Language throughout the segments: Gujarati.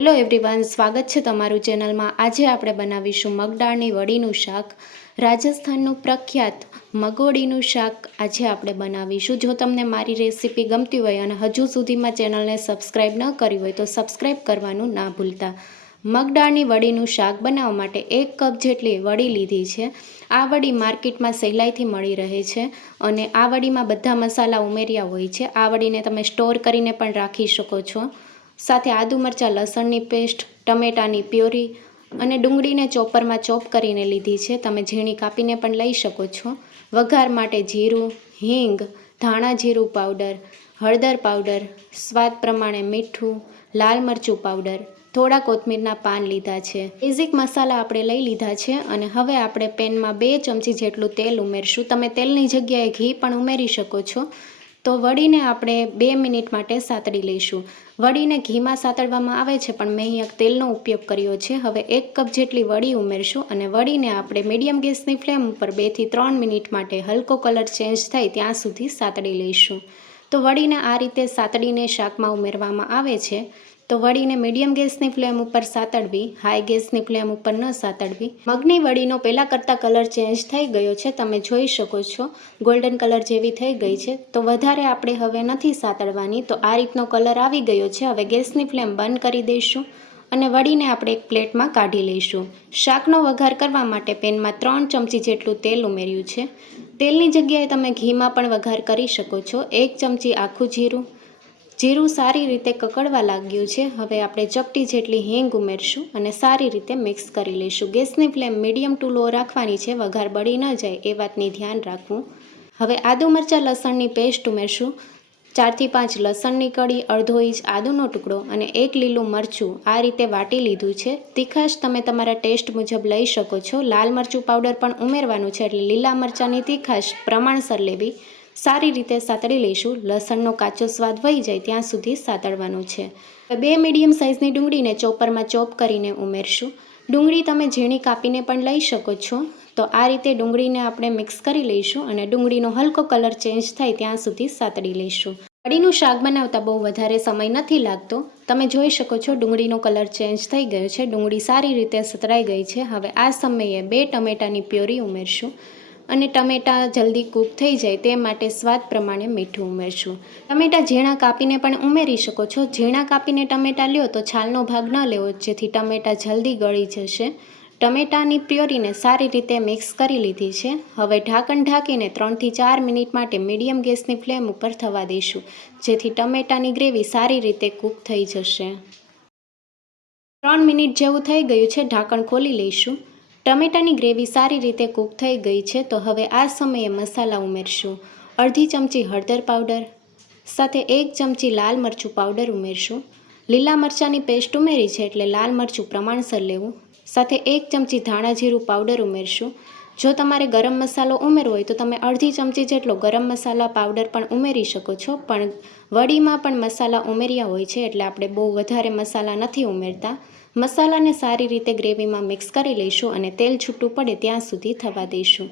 હેલો એવરીવન, સ્વાગત છે તમારું ચેનલમાં। આજે આપણે બનાવીશું મગ દાળની વડીનું શાક। રાજસ્થાનનું પ્રખ્યાત મગવડીનું શાક આજે આપણે બનાવીશું। જો તમને મારી રેસીપી ગમતી હોય અને હજુ સુધીમાં ચેનલને સબસ્ક્રાઈબ ન કરી હોય તો સબસ્ક્રાઈબ કરવાનું ના ભૂલતા। મગ દાળની વડીનું શાક બનાવવા માટે 1 કપ જેટલી વડી લીધી છે। આ વડી માર્કેટમાં સહેલાઈથી મળી રહે છે અને આ વડીમાં બધા મસાલા ઉમેર્યા હોય છે। આ વડીને તમે સ્ટોર કરીને પણ રાખી શકો છો। સાથે આદુ મરચાં લસણની પેસ્ટ, ટમેટાની પ્યોરી અને ડુંગળીને ચોપરમાં ચોપ કરીને લીધી છે। તમે ઝીણી કાપીને પણ લઈ શકો છો। વઘાર માટે જીરું, હિંગ, ધાણા જીરું પાવડર, હળદર પાવડર, સ્વાદ પ્રમાણે મીઠું, લાલ મરચું પાવડર, થોડા કોથમીરના પાન લીધા છે। બેઝિક મસાલા આપણે લઈ લીધા છે અને હવે આપણે પેનમાં 2 ચમચી જેટલું તેલ ઉમેરશું। તમે તેલની જગ્યાએ ઘી પણ ઉમેરી શકો છો। તો વડીને આપણે 2 મિનિટ માટે સાતળી લઈશું। વડીને ઘીમાં સાતળવામાં આવે છે પણ મેં અહીંયા તેલનો ઉપયોગ કર્યો છે। હવે 1 કપ જેટલી વડી ઉમેરશું અને વડીને આપણે મીડિયમ ગેસની ફ્લેમ ઉપર 2 થી 3 મિનિટ માટે હલકો કલર ચેન્જ થાય ત્યાં સુધી સાતળી લઈશું। તો વડીને આ રીતે સાતળીને શાકમાં ઉમેરવામાં આવે છે। તો વડીને મીડિયમ ગેસની ફ્લેમ ઉપર સાતળવી, હાઈ ગેસની ફ્લેમ ઉપર ન સાતળવી। મગની વડીનો પહેલાં કરતાં કલર ચેન્જ થઈ ગયો છે, તમે જોઈ શકો છો, ગોલ્ડન કલર જેવી થઈ ગઈ છે। તો વધારે આપણે હવે નથી સાતળવાની। તો આ રીતનો કલર આવી ગયો છે। હવે ગેસની ફ્લેમ બંધ કરી દઈશું અને વડીને આપણે એક પ્લેટમાં કાઢી લઈશું। શાકનો વઘાર કરવા માટે પેનમાં 3 ચમચી જેટલું તેલ ઉમેર્યું છે। તેલની જગ્યાએ તમે ઘીમાં પણ વઘાર કરી શકો છો। 1 ચમચી આખું જીરું, જીરું સારી રીતે કકડવા લાગ્યું છે। હવે આપણે ચપટી જેટલી હિંગ ઉમેરશું અને સારી રીતે મિક્સ કરી લઈશું। ગેસની ફ્લેમ મીડિયમ ટુ લો રાખવાની છે, વઘાર બળી ન જાય એ વાતની ધ્યાન રાખવું। હવે આદુ મરચાં લસણની પેસ્ટ ઉમેરશું। 4 થી 5 લસણની કળી, અડધો ઇંચ આદુનો ટુકડો અને 1 લીલું મરચું આ રીતે વાટી લીધું છે। તીખાશ તમે તમારા ટેસ્ટ મુજબ લઈ શકો છો। લાલ મરચું પાવડર પણ ઉમેરવાનું છે એટલે લીલા મરચાંની તીખાશ પ્રમાણસર લેવી। સારી રીતે સાતળી લઈશું। લસણનો કાચો સ્વાદ વહી જાય ત્યાં સુધી સાતળવાનું છે। 2 મીડિયમ સાઇઝની ડુંગળીને ચોપરમાં ચોપ કરીને ઉમેરશું। ડુંગળી તમે ઝીણી કાપીને પણ લઈ શકો છો। તો આ રીતે ડુંગળીને આપણે મિક્સ કરી લઈશું અને ડુંગળીનો હલકો કલર ચેન્જ થાય ત્યાં સુધી સાતળી લઈશું। વડીનું શાક બનાવતા બહુ વધારે સમય નથી લાગતો। તમે જોઈ શકો છો ડુંગળીનો કલર ચેન્જ થઈ ગયો છે, ડુંગળી સારી રીતે સતળાઈ ગઈ છે। હવે આ સમયે 2 ટમેટાની પ્યોરી ઉમેરશું અને ટમેટાં જલ્દી કૂક થઈ જાય તે માટે સ્વાદ પ્રમાણે મીઠું ઉમેરશું। ટમેટાં ઝીણા કાપીને પણ ઉમેરી શકો છો। ઝીણા કાપીને ટમેટાં લ્યો તો છાલનો ભાગ ન લેવો જેથી ટમેટાં જલ્દી ગળી જશે। ટમેટાની પ્યોરીને સારી રીતે મિક્સ કરી લીધી છે। હવે ઢાંકણ ઢાંકીને 3 થી 4 મિનિટ માટે મીડિયમ ગેસની ફ્લેમ ઉપર થવા દઈશું જેથી ટમેટાની ગ્રેવી સારી રીતે કૂક થઈ જશે। 3 મિનિટ જેવું થઈ ગયું છે, ઢાંકણ ખોલી લઈશું। ટમેટાની ગ્રેવી સારી રીતે કૂક થઈ ગઈ છે। તો હવે આ સમયે મસાલા ઉમેરશું। અડધી ચમચી હળદર પાવડર, સાથે 1 ચમચી લાલ મરચું પાવડર ઉમેરશું। લીલા મરચાંની પેસ્ટ ઉમેરી છે એટલે લાલ મરચું પ્રમાણસર લેવું। સાથે 1 ચમચી ધાણા જીરું પાવડર ઉમેરશું। જો તમારે ગરમ મસાલો ઉમેરવો હોય તો તમે અડધી ચમચી જેટલો ગરમ મસાલા પાવડર પણ ઉમેરી શકો છો, પણ વડીમાં પણ મસાલા ઉમેર્યા હોય છે એટલે આપણે બહુ વધારે મસાલા નથી ઉમેરતા। મસાલાને સારી રીતે ગ્રેવીમાં મિક્સ કરી લઈશું અને તેલ છૂટું પડે ત્યાં સુધી થવા દઈશું।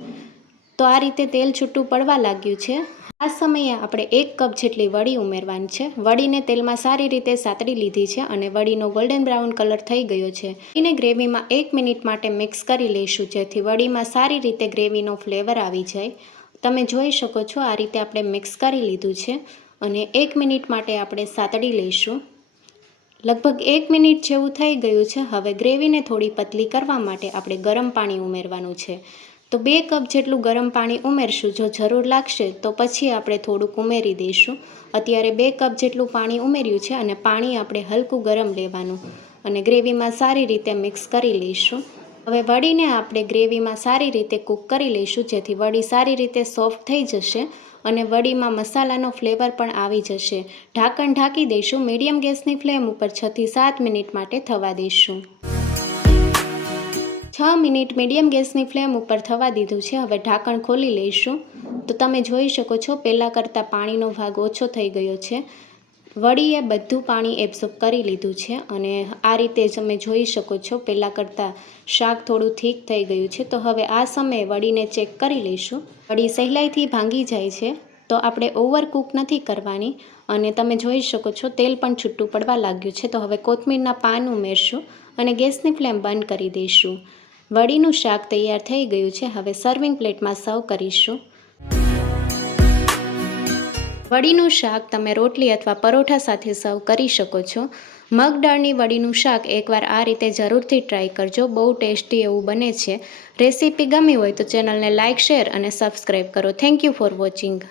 તો આ રીતે તેલ છૂટું પડવા લાગ્યું છે। આ સમયે આપણે 1 કપ જેટલી વડી ઉમેરવાની છે। વડીને તેલમાં સારી રીતે સાતળી લીધી છે અને વડીનો ગોલ્ડન બ્રાઉન કલર થઈ ગયો છે। વડીને ગ્રેવીમાં 1 મિનિટ માટે મિક્સ કરી લઈશું જેથી વડીમાં સારી રીતે ગ્રેવીનો ફ્લેવર આવી જાય। તમે જોઈ શકો છો આ રીતે આપણે મિક્સ કરી લીધું છે અને 1 મિનિટ માટે આપણે સાતળી લઈશું। લગભગ 1 મિનિટ જેવું થઈ ગયું છે। હવે ગ્રેવીને થોડી પતલી કરવા માટે આપણે ગરમ પાણી ઉમેરવાનું છે। તો 2 કપ જેટલું ગરમ પાણી ઉમેરશું। જો જરૂર લાગશે તો પછી આપણે થોડુંક ઉમેરી દઈશું। અત્યારે 2 કપ જેટલું પાણી ઉમેર્યું છે અને પાણી આપણે હલકું ગરમ લેવાનું અને ગ્રેવીમાં સારી રીતે મિક્સ કરી લઈશું। હવે વડીને આપણે ગ્રેવીમાં સારી રીતે કૂક કરી લઈશું જેથી વડી સારી રીતે સોફ્ટ થઈ જશે અને વડીમાં મસાલાનો ફ્લેવર પણ આવી જશે। ઢાંકણ ઢાંકી દઈશું। મીડિયમ ગેસની ફ્લેમ ઉપર 6 થી 7 મિનિટ માટે થવા દઈશું। 6 મિનિટ મીડિયમ ગેસની ફ્લેમ ઉપર થવા દીધું છે। હવે ઢાંકણ ખોલી લઈશું તો તમે જોઈ શકો છો પહેલાં કરતાં પાણીનો ભાગ ઓછો થઈ ગયો છે। વડીએ બધું પાણી એબ્ઝોર્બ કરી લીધું છે અને આ રીતે તમે જોઈ શકો છો પહેલાં કરતાં શાક થોડું થીક થઈ ગયું છે। તો હવે આ સમયે વડીને ચેક કરી લઈશું। વડી સહેલાઈથી ભાંગી જાય છે તો આપણે ઓવરકૂક નથી કરવાની. અને તમે જોઈ શકો છો તેલ પણ છૂટું પડવા લાગ્યું છે. તો હવે કોથમીરના પાન ઉમેરશું અને ગેસની ફ્લેમ બંધ કરી દઈશું. વડીનું શાક તૈયાર થઈ ગયું છે. હવે સર્વિંગ પ્લેટમાં સર્વ કરીશું. વડીનું શાક તમે રોટલી અથવા પરોઠા સાથે સર્વ કરી શકો છો. મગ દાળની વડીનું શાક એકવાર આ રીતે જરૂરથી ટ્રાય કરજો. બહુ ટેસ્ટી એવું બને છે. રેસીપી ગમી હોય તો ચેનલને લાઇક, શેર અને સબસ્ક્રાઈબ કરો. Thank you for watching.